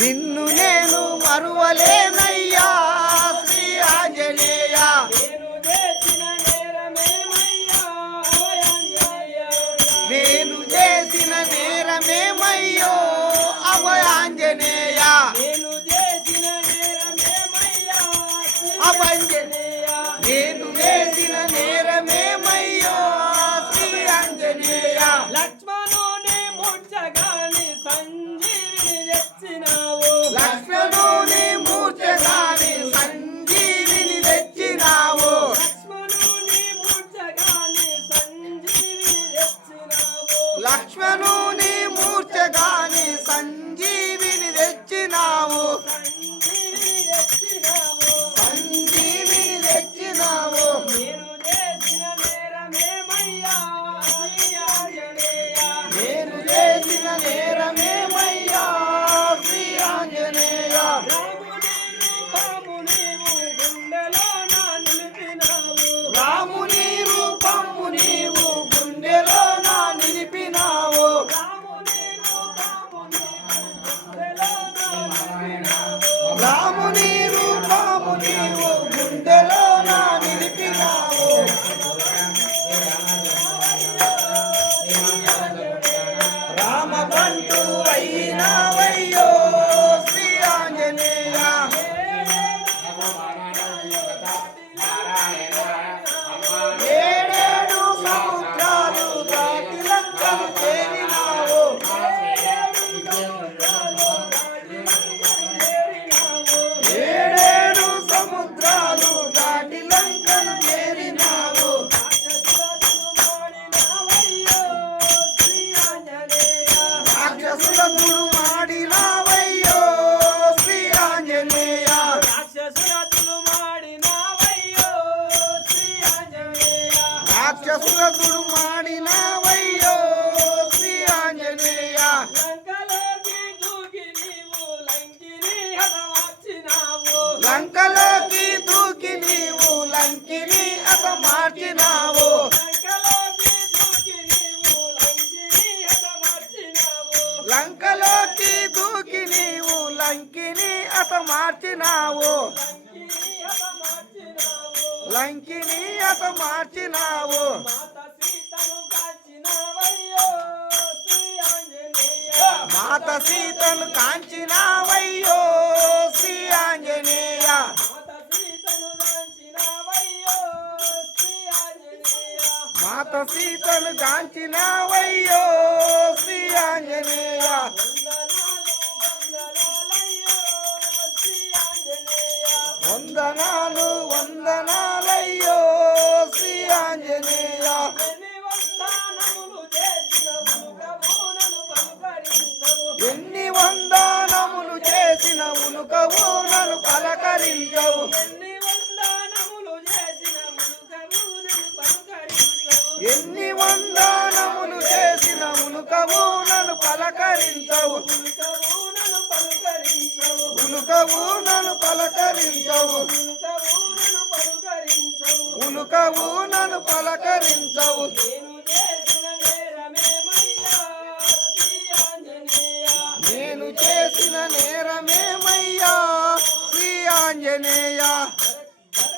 నిన్ను నేను మరువలేనయ్యా శ్రీ ఆంజనేయ. నేను చేసిన నేరమేమయ్యో అభయాంజనేయ. నేను చేసిన నేరమేమయ్యో శ్రీ ఆంజనేయ. లక్ష్మణుని ముచ్చగాని సంజీవిని తెచ్చినావు. లక్ష్మణుని మూర్ఛగాని సంజీవిని తెచ్చినావు. లక్ష్మణుని ముచ్చగాని సంజీవిని తెచ్చినావు. లక్ష్మణుని మూర్ఛగాని సంజీవిని తెచ్చినావు. సంజీవిని తెచ్చినావు. నేను చేసిన నేరమేమయ్యా శ్రీ ఆంజనేయ. నేను చేసిన నేరమేమయ్యా శ్రీ ఆంజనేయ. రాముని రూపము నీవు గుండెలో నా నిలిపినావు. రాముని రూపము నీవు గుండెలో నా నిలిపినావు. రామబంటు అయినావయ్యో శ్రీ ఆంజనేయ. ఏడేడు సముద్రాలు దాటి లంకను చేరినావు. ఏడేడు సముద్రాలు దాటి లంకను చేరినావు. రాక్షసులను మాడినావయ్యో శ్రీ ఆంజనేయ. రాక్షసులను మాడినావయ్యో శ్రీ ఆంజనేయ. లంకలోకి దూకి నీవు లంకిని హతమార్చినావు. లంకలోకి దూకి నీవు లంకిని హతమార్చినావు. లంకిని హతమార్చినావు. మాత సీతను కాంచినావయ్యో శ్రీ ఆంజనేయ. మాత సీతను కాంచినావయ్యో శ్రీ ఆంజనేయ. వందనాలు వందనాలయ్యో శ్రీ ఆంజనేయ. ఎన్ని వందనములు చేసిన ఉనుకవు నన్ను పలకరించవు. ఎన్ని వందనములు చేసిన ఉనుకవు నన్ను పలకరించవు. ఉనుకవు నన్ను పలకరించవు. ఉనుకవు నన్ను పలకరించవు. నేను చేసిన నేరమేమయ్యా శ్రీ ఆంజనేయ.